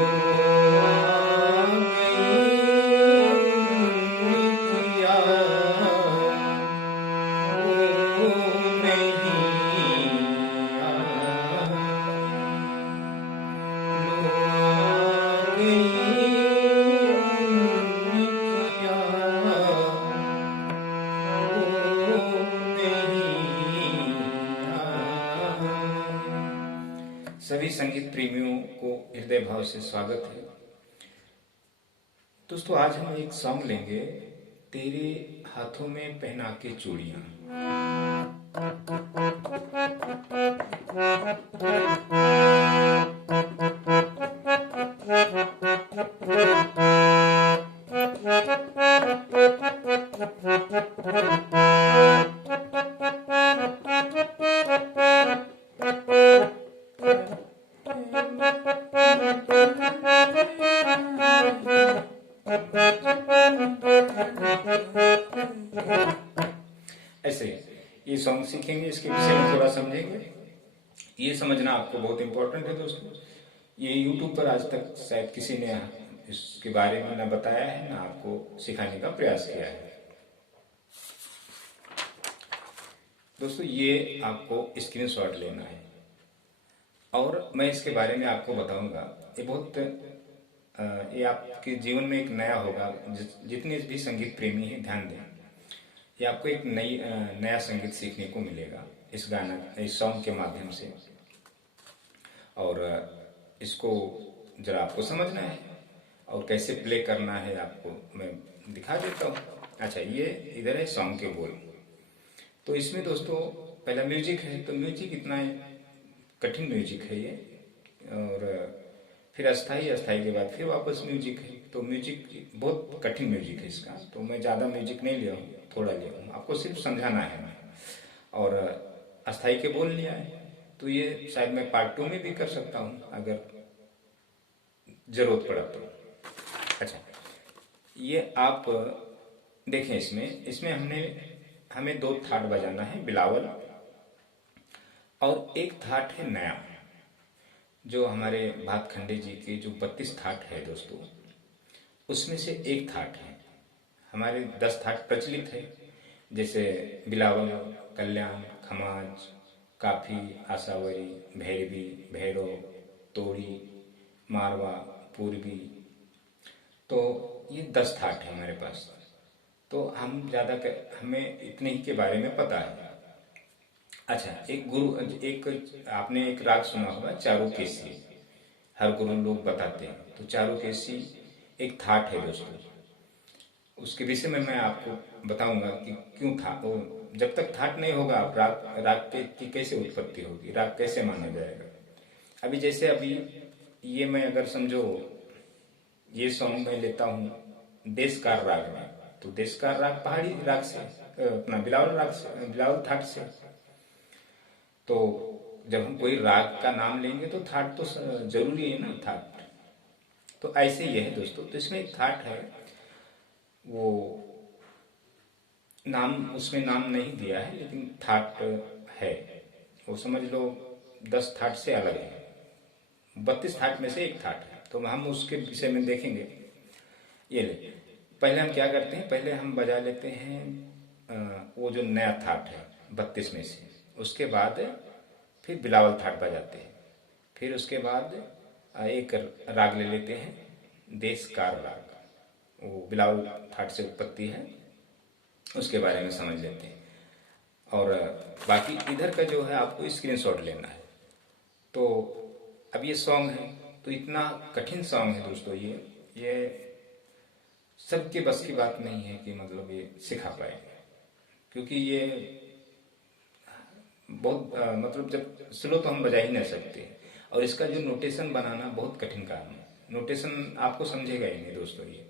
लो आ गई निकिया, वो नहीं आई। लो आ गई निकिया, वो नहीं आई। सभी संगीत प्रेमियों को हृदय भाव से स्वागत है। दोस्तों, आज हम एक सॉन्ग लेंगे, तेरे हाथों में पहना के चूड़ियां। ऐसे ये सॉन्ग सीखेंगे, इसके विषय में थोड़ा समझेंगे। ये समझना आपको बहुत इंपॉर्टेंट है दोस्तों। ये यूट्यूब पर आज तक शायद किसी ने इसके बारे में ना बताया है, ना आपको सिखाने का प्रयास किया है। दोस्तों, ये आपको स्क्रीनशॉट लेना है और मैं इसके बारे में आपको बताऊंगा। ये बहुत ये आपके जीवन में एक नया होगा। जितने भी संगीत प्रेमी हैं, ध्यान दें, ये आपको एक नया संगीत सीखने को मिलेगा इस सॉन्ग के माध्यम से। और इसको जरा आपको समझना है और कैसे प्ले करना है आपको मैं दिखा देता हूँ। अच्छा, ये इधर है सॉन्ग के बोल। तो इसमें दोस्तों पहला म्यूजिक है, तो म्यूजिक इतना कठिन म्यूजिक है ये, और फिर अस्थाई के बाद फिर वापस म्यूजिक है। तो म्यूजिक बहुत कठिन म्यूजिक है इसका, तो मैं ज़्यादा म्यूजिक नहीं लिया हूँ, थोड़ा लिया हूँ, आपको सिर्फ समझाना है। और अस्थाई के बोल लिया है, तो ये शायद मैं पार्ट 2 में भी कर सकता हूँ अगर जरूरत पड़ा तो। अच्छा, ये आप देखें, इसमें हमें 2 थाट बजाना है, बिलावल, और एक थाट है नया, जो हमारे भातखंडे जी के जो 32 थाट है दोस्तों, उसमें से एक थाट है। हमारे 10 थाट प्रचलित है, जैसे बिलावल, कल्याण, खमाज, काफी, आशावरी, भैरवी, भैरव, तोड़ी, मारवा, पूर्वी। तो ये 10 थाट है हमारे पास। तो हमें इतने ही के बारे में पता है। अच्छा, एक आपने एक राग सुना होगा, चारुकेसी, हर गुरु लोग बताते हैं। तो चारुकेसी एक थाट है दोस्तों, उसके विषय में मैं आपको बताऊंगा कि क्यों था। तो जब तक थाट नहीं होगा, आप राग की कैसे उत्पत्ति होगी, राग कैसे माना जाएगा। अभी ये मैं अगर समझो, ये सॉन्ग मैं लेता हूँ देशकार राग में, तो देशकार राग पहाड़ी राग से, अपना बिलावल थाट से। तो जब हम कोई राग का नाम लेंगे तो थाट तो जरूरी है ना, थाट। तो ऐसे ही है दोस्तों। तो इसमें एक थाट है, वो उसमें नाम नहीं दिया है, लेकिन थाट है, वो समझ लो 10 थाट से अलग है, 32 थाट में से एक थाट है। तो हम उसके विषय में देखेंगे। ये ले, पहले हम क्या करते हैं, पहले हम बजा लेते हैं वो जो नया थाट है 32 में से, उसके बाद फिर बिलावल थाट बजाते हैं, फिर उसके बाद एक राग ले लेते हैं देशकार राग, वो बिलावल थाट से उत्पत्ति है, उसके बारे में समझ लेते हैं। और बाकी इधर का जो है आपको स्क्रीनशॉट लेना है। तो अब ये सॉन्ग है, तो इतना कठिन सॉन्ग है दोस्तों, ये सबके बस की बात नहीं है कि मतलब ये सिखा पाएंगे, क्योंकि ये बहुत मतलब जब स्लो तो हम बजा ही नहीं सकते, और इसका जो नोटेशन बनाना बहुत कठिन काम है। नोटेशन आपको समझेगा ही नहीं दोस्तों ये।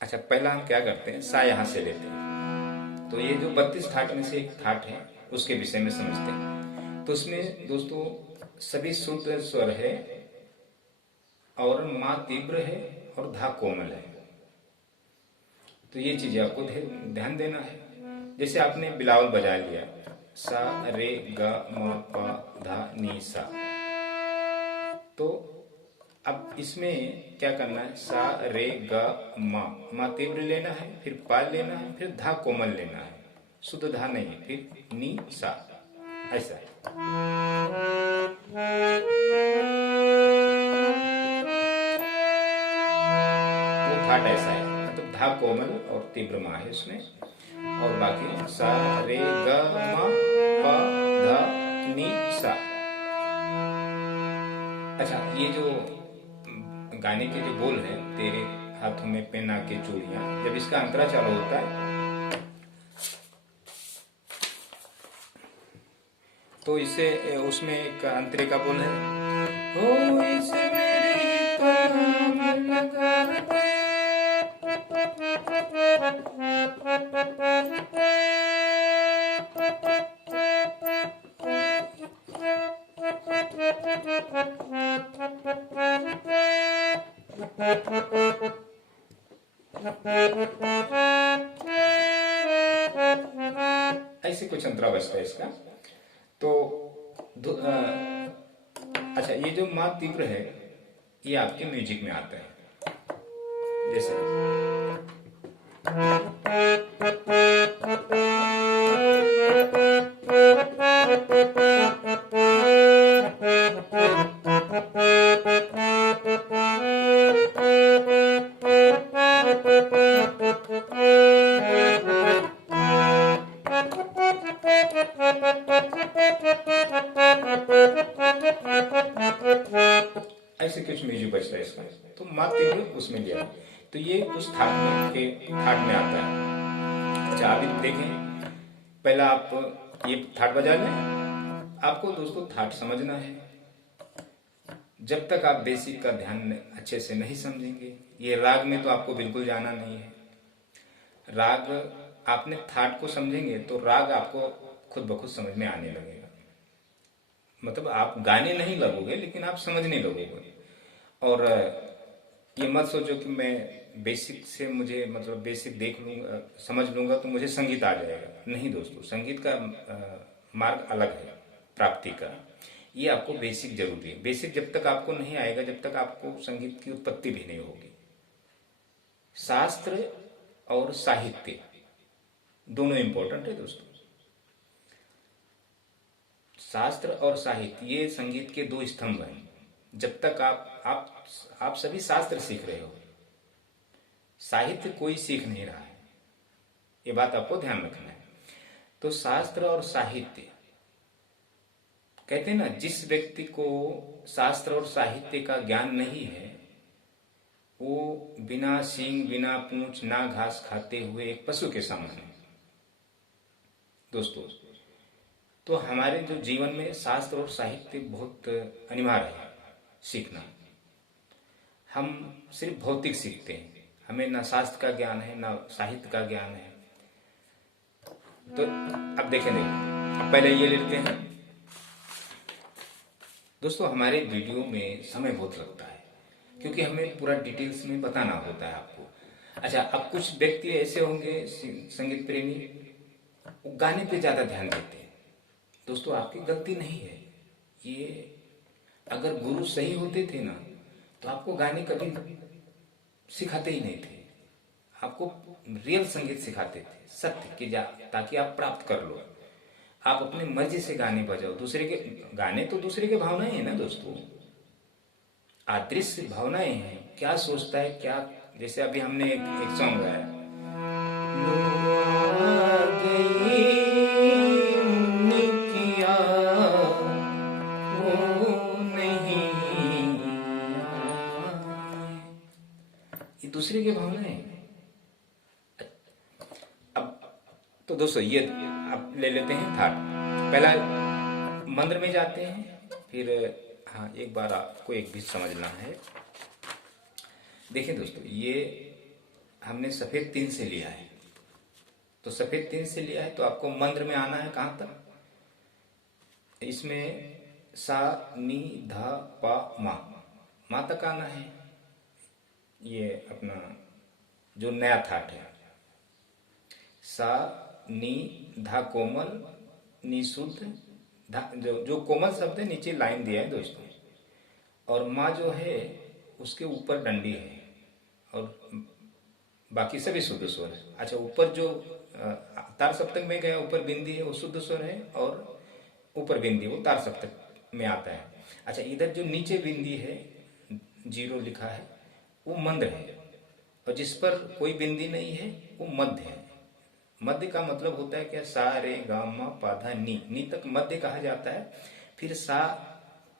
अच्छा, पहला हम क्या करते हैं, सा यहाँ से लेते हैं। तो ये जो 32 थाट में से एक थाट है, उसके विषय में समझते हैं। तो उसमें दोस्तों सभी शुद्ध स्वर है, और माँ तीव्र है, और धा कोमल है। तो ये चीजें आपको ध्यान देना है। जैसे आपने बिलावल बजा लिया, सा रे ग म प धा नी सा। तो अब इसमें क्या करना है, सा रे ग म तीव्र लेना है, फिर पा लेना है, फिर धा कोमल लेना है, शुद्ध धा नहीं, फिर नी सा, ऐसा। वो थाट ऐसा है, मतलब धा कोमल और तीव्र मा है उसमें, और बाकी सा रे ग म प ध नी सा। अच्छा, ये जो गाने के जो बोल है, तेरे हाथों में पहना के चूड़ियां, जब इसका अंतरा चालू होता है तो इसे उसमें एक अंतरे का बोल है, हो इसे मेरी तरफ लगा दे। ऐसे कुछ अंतरा बचता है इसका। तो अच्छा, ये जो मा तीव्र है ये आपके म्यूजिक में आता है, जैसे ऐसे कुछ म्यूजिक बजता है इसका। तो मा तीव्र उसमें लिया, तो ये उस थाट में के थाट में आता है। अच्छा, अभी देखें, पहला आप ये थाट बजा लें। आपको दोस्तों थाट समझना है, जब तक आप बेसिक का ध्यान अच्छे से नहीं समझेंगे, ये राग में तो आपको बिल्कुल जाना नहीं है। राग आपने थाट को समझेंगे तो राग आपको खुद ब खुद समझ में आने लगेगा, मतलब आप गाने नहीं लगोगे लेकिन आप समझने लगोगे। और ये मत सोचो कि मैं बेसिक से, मुझे मतलब बेसिक देख लूंगा समझ लूंगा तो मुझे संगीत आ जाएगा। नहीं दोस्तों, संगीत का मार्ग अलग है प्राप्ति का। ये आपको बेसिक जरूरी है। बेसिक जब तक आपको नहीं आएगा, जब तक आपको संगीत की उत्पत्ति भी नहीं होगी। शास्त्र और साहित्य दोनों इंपॉर्टेंट है दोस्तों। शास्त्र और साहित्य ये संगीत के दो स्तंभ हैं। जब तक आप सभी शास्त्र सीख रहे हो, साहित्य कोई सीख नहीं रहा है, ये बात आपको ध्यान रखना है। तो शास्त्र और साहित्य, कहते हैं ना, जिस व्यक्ति को शास्त्र और साहित्य का ज्ञान नहीं है वो बिना सींग बिना पूंछ ना घास खाते हुए एक पशु के समान है दोस्तों। तो हमारे जो जीवन में शास्त्र और साहित्य बहुत अनिवार्य है सीखना। हम सिर्फ भौतिक सीखते हैं, हमें ना शास्त्र का ज्ञान है ना साहित्य का ज्ञान है। तो अब देखें, अब पहले ये लेते हैं दोस्तों। हमारे वीडियो में समय बहुत लगता है क्योंकि हमें पूरा डिटेल्स में बताना होता है आपको। अच्छा, अब कुछ व्यक्ति ऐसे होंगे संगीत प्रेमी, वो गाने पे ज्यादा ध्यान देते हैं। दोस्तों, आपकी गलती नहीं है ये। अगर गुरु सही होते थे ना तो आपको गाने कभी सिखाते ही नहीं थे। आपको रियल संगीत सिखाते थे, सत्य की जा, ताकि आप प्राप्त कर लो। आप अपने मर्जी से गाने बजाओ। दूसरे के गाने तो दूसरे के भावनाएं हैं ना दोस्तों, अदृश्य भावनाएं हैं। क्या सोचता है क्या, जैसे अभी हमने एक सॉन्ग गाया, लो आ गई निकिया, वो नहीं आए। ये दूसरे के भावनाएं हैं। अब तो दोस्तों ये अब ले लेते हैं थाट। पहला मंत्र में जाते हैं, फिर हाँ एक बार आपको एक भी समझना है। देखिए दोस्तों, ये हमने सफेद 3 से लिया है, तो सफेद 3 से लिया है तो आपको मंत्र में आना है कहां तक, इसमें सा नी धा पा मा तक आना है। ये अपना जो नया थाट है, सा नी धा कोमल निशुद्ध जो कोमल शब्द है, नीचे लाइन दिया है दोस्तों, और माँ जो है उसके ऊपर डंडी है, और बाकी सभी शुद्ध स्वर है। अच्छा, ऊपर जो तार सप्तक में गया ऊपर बिंदी है वो शुद्ध स्वर है, और ऊपर बिंदी वो तार सप्तक में आता है। अच्छा, इधर जो नीचे बिंदी है, जीरो लिखा है, वो मंद है, और जिस पर कोई बिंदी नहीं है वो मध्य है। मध्य का मतलब होता है क्या, सा रे गा मा पा धा नी, नी तक मध्य कहा जाता है। फिर सा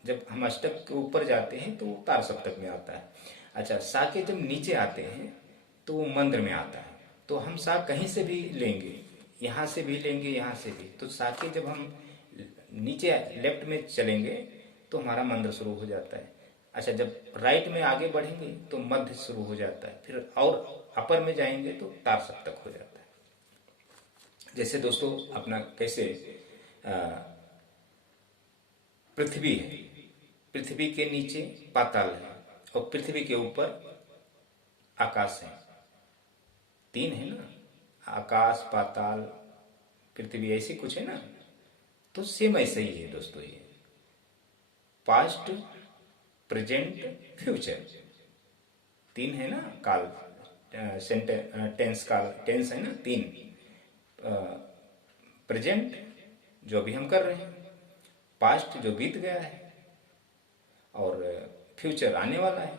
जब हम अष्टक के ऊपर जाते हैं तो वो तार सप्तक में आता है। अच्छा, सा के जब नीचे आते हैं तो वो मंद्र में आता है। तो हम सा कहीं से भी लेंगे, यहाँ से भी लेंगे, यहाँ से भी, तो सा के जब हम नीचे लेफ्ट में चलेंगे तो हमारा मंद्र शुरू हो जाता है। अच्छा, जब राइट में आगे बढ़ेंगे तो मध्य शुरू हो जाता है, फिर और अपर में जाएंगे तो तार सप्तक हो जाता है। जैसे दोस्तों अपना कैसे पृथ्वी है, पृथ्वी के नीचे पाताल है, और पृथ्वी के ऊपर आकाश है, तीन है ना, आकाश पाताल पृथ्वी, ऐसे कुछ है ना। तो सेम ऐसे ही है दोस्तों, ये पास्ट प्रेजेंट फ्यूचर तीन है ना, काल टेंस काल टेंस है ना तीन, प्रेजेंट जो अभी हम कर रहे हैं, पास्ट जो बीत गया है, और फ्यूचर आने वाला है।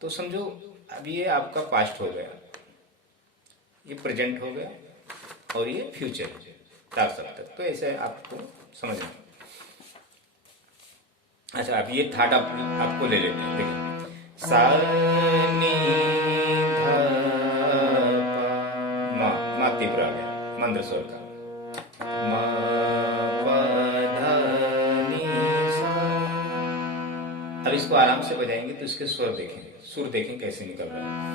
तो समझो अब ये आपका पास्ट हो गया, ये प्रेजेंट हो गया, और ये फ्यूचर है, तार सप्तक। तो ऐसे आपको समझना। अच्छा, अब ये थाट आपको ले लेते हैं, देखिए सा नी धा पा, मा तीव्र आ गया मंद्र स्वर का, मा पा धा नी सा। अब इसको आराम से बजाएंगे तो इसके स्वर देखेंगे, सुर देखें कैसे निकल रहा है।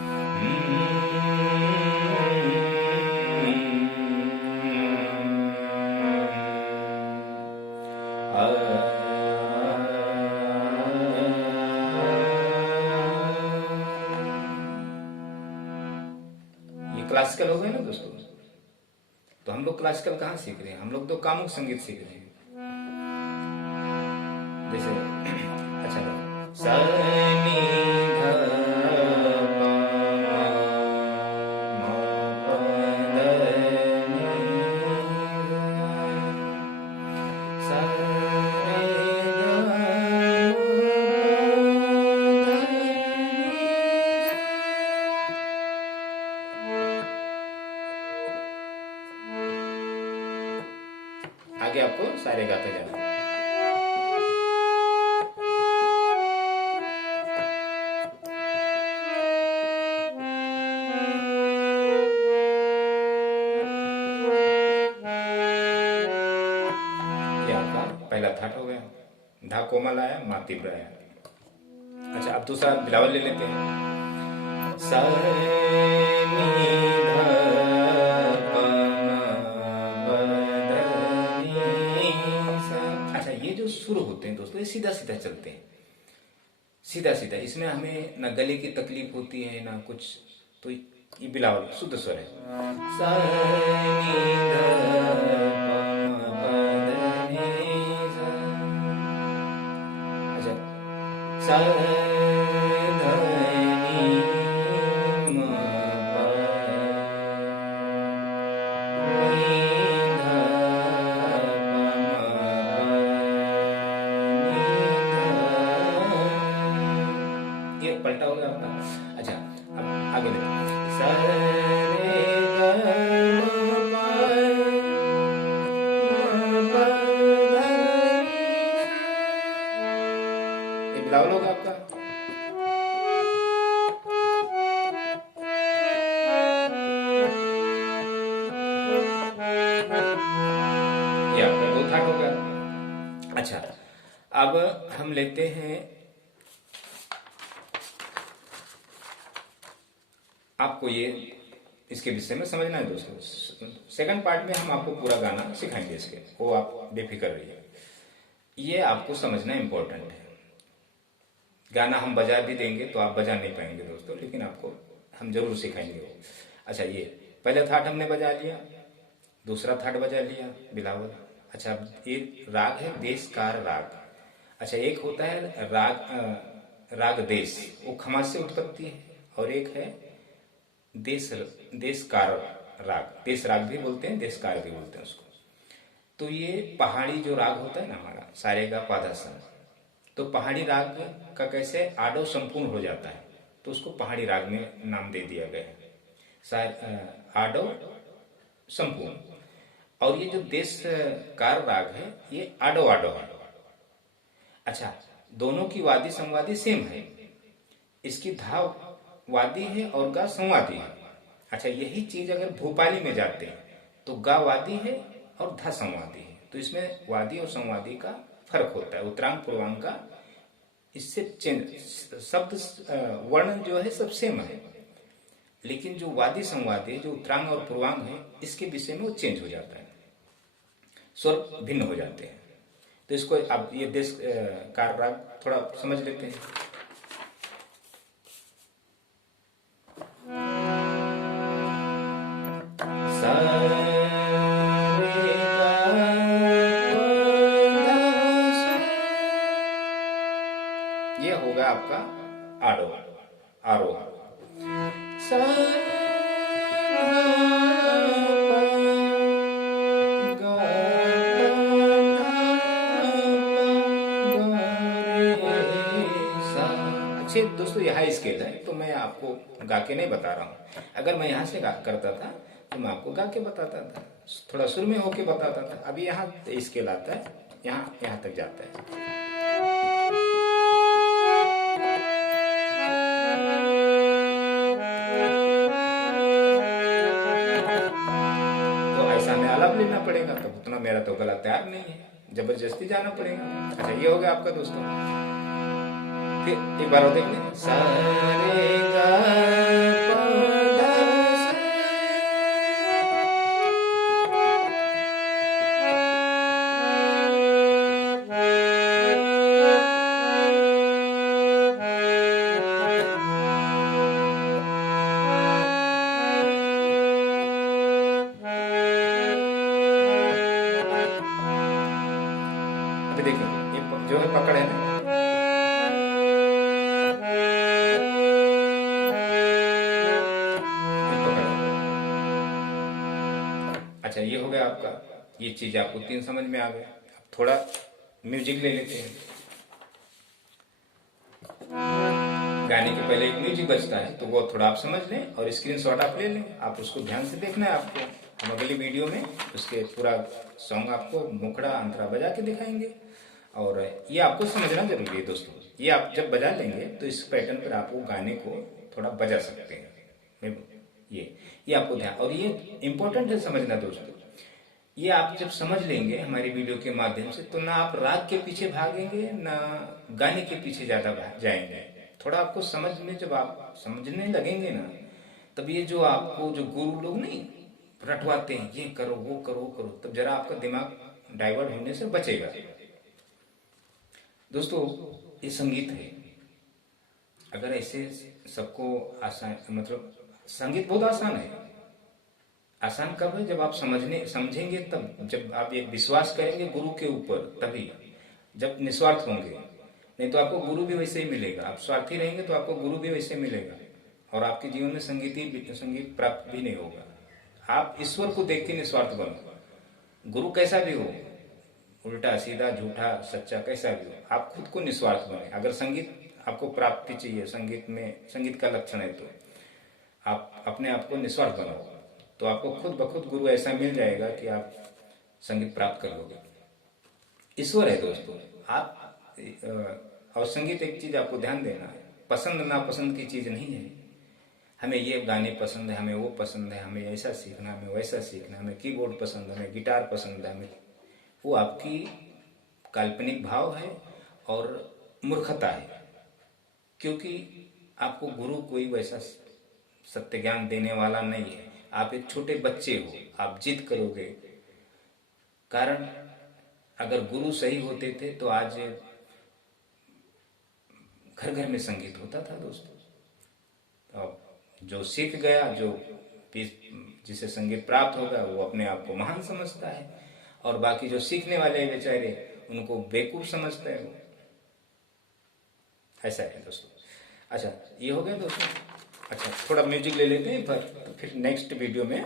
क्लासिकल हो गए ना दोस्तों। तो हम लोग क्लासिकल कहाँ सीख रहे हैं, हम लोग तो कामुक संगीत सीख रहे हैं। जैसे अच्छा, सा नी धा पा मा पा धा नी सा रे गा मा पा धा। आगे आपको सारे गाते जाना है। ये आपका पहला थाट हो गया, धा कोमल आया, मा तीव्र आया। अच्छा, अब दूसरा बिलावल ले लेते हैं, सा नी धा पा मा पा धा नी सा। अच्छा, ये जो सुर होते हैं दोस्तों, ये सीधा सीधा चलते हैं, सीधा सीधा, इसमें हमें ना गले की तकलीफ होती है ना कुछ। तो ये बिलावल शुद्ध स्वर है, सा नी धा पा मा पा धा नी सा। अच्छा, सा धा नी मा पा नी धा पा मा पा नी धा। ये पलटा हो गया आपका। अच्छा, अब आगे लेते हैं, सा रे गा मा पा धा नी सा। ये बिलावल होगा आपका। ये आपका दो थाट हो गया। अच्छा, अब हम लेते हैं, आपको ये इसके विषय में समझना है दोस्तों। सेकंड पार्ट में हम आपको पूरा गाना सिखाएंगे इसके, वो आप बेफिक्र रहिए, ये आपको समझना इम्पोर्टेंट है। गाना हम बजा भी देंगे तो आप बजा नहीं पाएंगे दोस्तों, लेकिन आपको हम जरूर सिखाएंगे वो। अच्छा, ये पहला थाट हमने बजा लिया, दूसरा थाट बजा लिया बिलावल, अच्छा, ये राग है देशकार राग। अच्छा, एक होता है राग देश, वो खमास से उत्पत्ति है, और एक है देश देशकार राग। देश राग भी बोलते हैं, देशकार भी बोलते हैं उसको। तो ये पहाड़ी जो राग होता है ना हमारा, सारे गा पाधा सा, तो पहाड़ी राग का कैसे आडो संपूर्ण हो जाता है, तो उसको पहाड़ी राग में नाम दे दिया गया है, आडो संपूर्ण। और ये जो देश कार राग है, ये आडो आडो है। अच्छा, दोनों की वादी संवादी सेम है, इसकी धा वादी है और गा संवादी है। अच्छा, यही चीज अगर भोपाली में जाते हैं तो गा वादी है और धा संवादी है, तो इसमें वादी और संवादी का फर्क होता है, उत्तरांग पूर्वांग का। इससे चेंज शब्द वर्ण जो है सब सेम है, लेकिन जो वादी संवादी जो उत्तरांग और पूर्वांग है, इसके विषय में वो चेंज हो जाता है, स्वर भिन्न हो जाते हैं। तो इसको अब ये देश कार राग थोड़ा समझ लेते हैं। ये होगा आपका आडो, आरोह। अच्छे दोस्तों, यह स्केल है, तो मैं आपको गा के नहीं बता रहा हूँ। अगर मैं यहाँ से गा करता था तो मैं आपको गा के बताता था, थोड़ा सुर में होके बताता था। अभी यहाँ स्केल आता है, यहाँ तक जाता है। तो ऐसा हमें आलाप लेना पड़ेगा, तब उतना मेरा तो गला तैयार नहीं है, जबरदस्ती जाना पड़ेगा। अच्छा, ये हो गया आपका दोस्तों। फिर एक बार और देख लें, सारे गा अभी देखिए, ये जो है पकड़ है ना, ये पकड़ है। अच्छा, ये हो गया आपका, ये चीज आपको तीन समझ में आ गया। अब थोड़ा म्यूजिक ले लेते हैं। गाने के पहले एक म्यूजिक बजता है, तो वो थोड़ा आप समझ लें और स्क्रीनशॉट आप ले लें। आप उसको ध्यान से देखना है आपको। हम अगली वीडियो में उसके पूरा सॉन्ग आपको मुखड़ा अंतरा बजा के दिखाएंगे, और ये आपको समझना जरूरी है दोस्तों। ये आप जब बजा लेंगे तो इस पैटर्न पर आप वो गाने को थोड़ा बजा सकते हैं। ये आपको ध्यान, और ये इम्पोर्टेंट है समझना दोस्तों। ये आप जब समझ लेंगे हमारी वीडियो के माध्यम से, तो ना आप राग के पीछे भागेंगे ना गाने के पीछे ज्यादा जाएंगे। थोड़ा आपको समझ में, जब आप समझने लगेंगे ना, तब ये जो आपको जो गुरु लोग नहीं रटवाते हैं, ये करो वो करो वो करो, तब जरा आपका दिमाग डाइवर्ट होने से बचेगा। दोस्तों, ये संगीत है। अगर ऐसे सबको आसान, मतलब संगीत बहुत आसान है। आसान कब है? जब आप समझेंगे, तब जब आप एक विश्वास करेंगे गुरु के ऊपर, तभी जब निस्वार्थ होंगे। नहीं तो आपको गुरु भी वैसे ही मिलेगा। आप स्वार्थी रहेंगे तो आपको गुरु भी वैसे मिलेगा, और आपके जीवन में संगीत प्राप्त भी नहीं होगा। आप ईश्वर को देख के निस्वार्थ बनो। गुरु कैसा भी हो, उल्टा सीधा झूठा सच्चा कैसा भी हो, आप खुद को निस्वार्थ बने। अगर संगीत आपको प्राप्ति चाहिए, संगीत का लक्षण है, तो आप अपने आप को निस्वार्थ बनाओ, तो आपको खुद ब खुद गुरु ऐसा मिल जाएगा कि आप संगीत प्राप्त कर लोगे। ईश्वर है दोस्तों आप। और संगीत एक चीज आपको ध्यान देना है, पसंद नापसंद की चीज नहीं है। हमें ये गाने पसंद है, हमें वो पसंद है, हमें ऐसा सीखना, हमें वैसा सीखना, हमें कीबोर्ड पसंद है, हमें गिटार पसंद है, हमें, वो आपकी काल्पनिक भाव है और मूर्खता है। क्योंकि आपको गुरु कोई वैसा सत्य ज्ञान देने वाला नहीं है। आप एक छोटे बच्चे हो, आप जिद करोगे। कारण अगर गुरु सही होते थे तो आज घर घर में संगीत होता था दोस्तों। अब जो सीख गया, जो जिसे संगीत प्राप्त होगा, वो अपने आप को महान समझता है, और बाकी जो सीखने वाले हैं बेचारे उनको बेवकूफ समझते हैं वो। ऐसा है दोस्तों। अच्छा, ये हो गया दोस्तों। अच्छा, थोड़ा म्यूजिक ले लेते हैं पर, तो फिर नेक्स्ट वीडियो में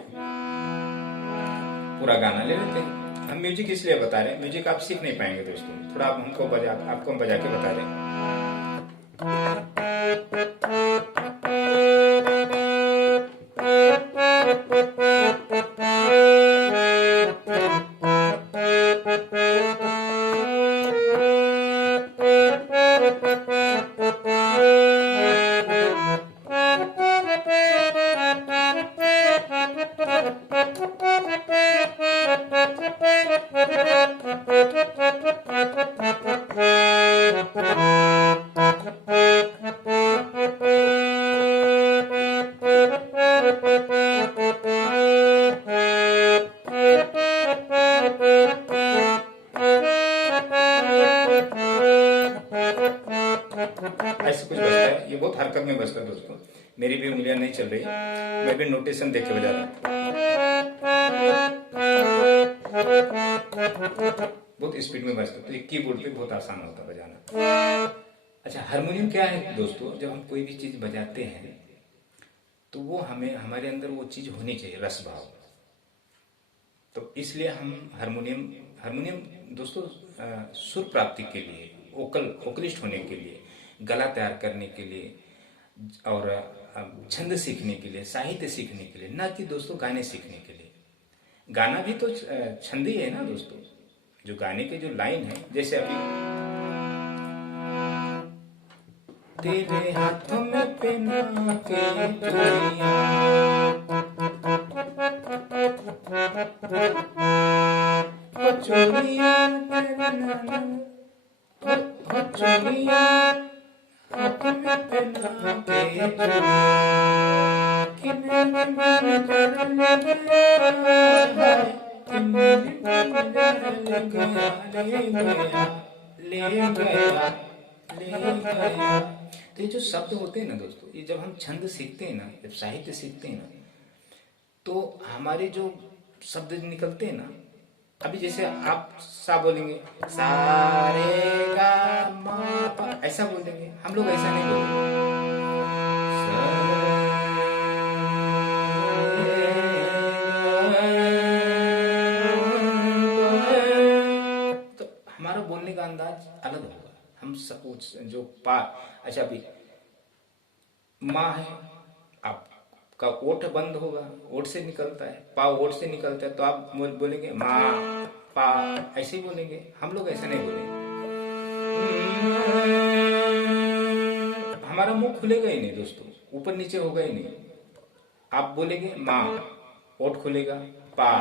पूरा गाना ले लेते हैं। हम म्यूजिक इसलिए बता रहे हैं, म्यूजिक आप सीख नहीं पाएंगे दोस्तों, थोड़ा आप आपको हम बजा के बता रहे हैं। ऐसे कुछ बजता है, ये बहुत हरकत में बजता है दोस्तों। मेरी भी उंगलियां नहीं चल रही, मैं भी नोटेशन देख के बजा रहा हूँ। बहुत स्पीड में बजता है, तो ये कीबोर्ड पे बहुत आसान होता है बजाना। अच्छा, हारमोनियम क्या है दोस्तों, जब हम कोई भी चीज बजाते हैं तो वो हमें, हमारे अंदर वो चीज होनी चाहिए, रस भाव। तो इसलिए हम हारमोनियम दोस्तों सुर प्राप्ति के लिए, वोकलिस्ट होने के लिए, गला तैयार करने के लिए, और छंद सीखने के लिए, साहित्य सीखने के लिए, ना कि दोस्तों गाने सीखने के लिए। गाना भी तो छंद ही है ना दोस्तों। जो गाने के जो लाइन है, जैसे अभी तेरे हाथों में पहना के चूड़ियां, चूड़ियां हाथों में पहना के तो ये जो शब्द होते हैं ना दोस्तों, ये जब हम छंद सीखते हैं ना, जब साहित्य सीखते हैं ना, तो हमारे जो शब्द निकलते हैं ना, अभी जैसे आप सा बोलेंगे, सा रे गा मा पा, ऐसा बोलेंगे। हम लोग ऐसा नहीं बोलेंगे। तो हमारा बोलने का अंदाज अलग होगा। हम सब जो पा, अच्छा अभी माँ है, आपका ओठ बंद होगा, ओठ से निकलता है, पा ओठ से निकलता है, तो आप बोलेंगे माँ पा, ऐसे ही बोलेंगे। हम लोग ऐसे नहीं बोलेंगे। हमारा मुंह खुलेगा ही नहीं दोस्तों, ऊपर नीचे होगा ही नहीं। आप बोलेंगे माँ, ओठ खुलेगा, पा,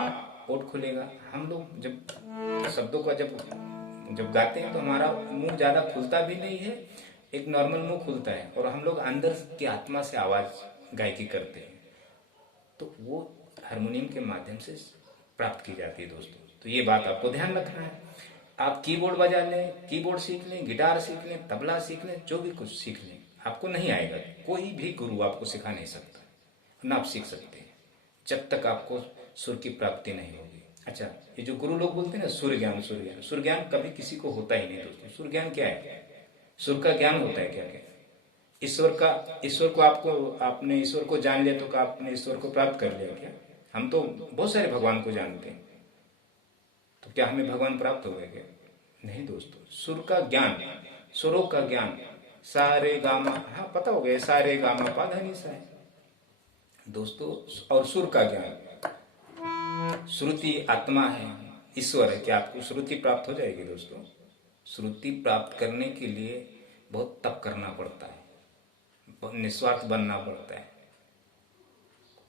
ओठ खुलेगा। हम लोग जब शब्दों का जब गाते हैं तो हमारा मुंह ज्यादा खुलता भी नहीं है, एक नॉर्मल मुंह खुलता है, और हम लोग अंदर की आत्मा से आवाज गायकी करते हैं। तो वो हारमोनियम के माध्यम से प्राप्त की जाती है दोस्तों। तो ये बात आपको ध्यान रखना है। आप कीबोर्ड बजा लें, कीबोर्ड सीख लें, गिटार सीख लें, तबला सीख लें, जो भी कुछ सीख लें, आपको नहीं आएगा। कोई भी गुरु आपको सिखा नहीं सकता, ना आप सीख सकते हैं जब तक आपको सुर की प्राप्ति नहीं होगी। अच्छा, ये जो गुरु लोग बोलते हैं ना, सुर ज्ञान, सुर ज्ञान, सुर ज्ञान कभी किसी को होता ही नहीं दोस्तों। सुर ज्ञान क्या है? सुर का ज्ञान होता है क्या? क्या ईश्वर को आपने ईश्वर को जान लिया तो क्या आपने ईश्वर को प्राप्त कर लिया क्या? हम तो बहुत सारे भगवान को जानते हैं, तो क्या हमें भगवान प्राप्त हो गए क्या? नहीं दोस्तों। सुर का ज्ञान, सुरों का ज्ञान, सारे गामा, हाँ पता हो गया, सारे गामा पा धा नी सा है दोस्तों। और सुर का ज्ञान, श्रुति आत्मा है, ईश्वर है। क्या आपको श्रुति प्राप्त हो जाएगी दोस्तों? श्रुति प्राप्त करने के लिए बहुत तप करना पड़ता है, निस्वार्थ बनना पड़ता है,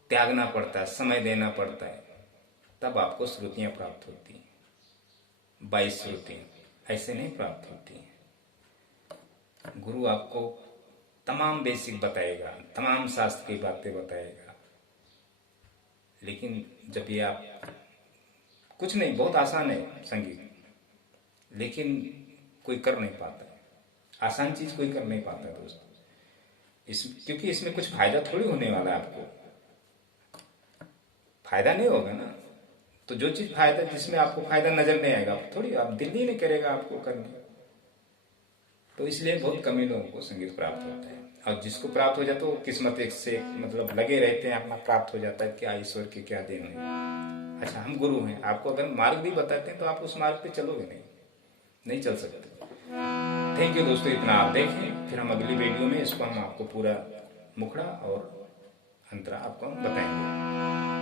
त्यागना पड़ता है, समय देना पड़ता है, तब आपको श्रुतियां प्राप्त होती हैं। 22 श्रुतियां ऐसे नहीं प्राप्त होती हैं। गुरु आपको तमाम बेसिक बताएगा, तमाम शास्त्र की बातें बताएगा, लेकिन जब ये आप कुछ नहीं, बहुत आसान है संगीत, लेकिन कोई कर नहीं पाता है। आसान चीज कोई कर नहीं पाता दोस्तों, क्योंकि इसमें कुछ फायदा थोड़ी होने वाला है। आपको फायदा नहीं होगा ना, तो जो चीज फायदा, जिसमें आपको फायदा नजर नहीं आएगा, थोड़ी आप दिल ही नहीं करेगा आपको करने। तो इसलिए बहुत कम ही लोगों को संगीत प्राप्त होता है, और जिसको प्राप्त हो जाता है वो किस्मत एक से एक मतलब लगे रहते हैं, अपना प्राप्त हो जाता है। क्या ईश्वर की क्या देन है। अच्छा, हम गुरु हैं, आपको अगर मार्ग भी बताते हैं तो आप उस मार्ग पे चलोगे नहीं चल सकते। थैंक यू दोस्तों, इतना आप देखें, फिर हम अगली वीडियो में इसको हम आपको पूरा मुखड़ा और अंतरा आपको हम बताएंगे।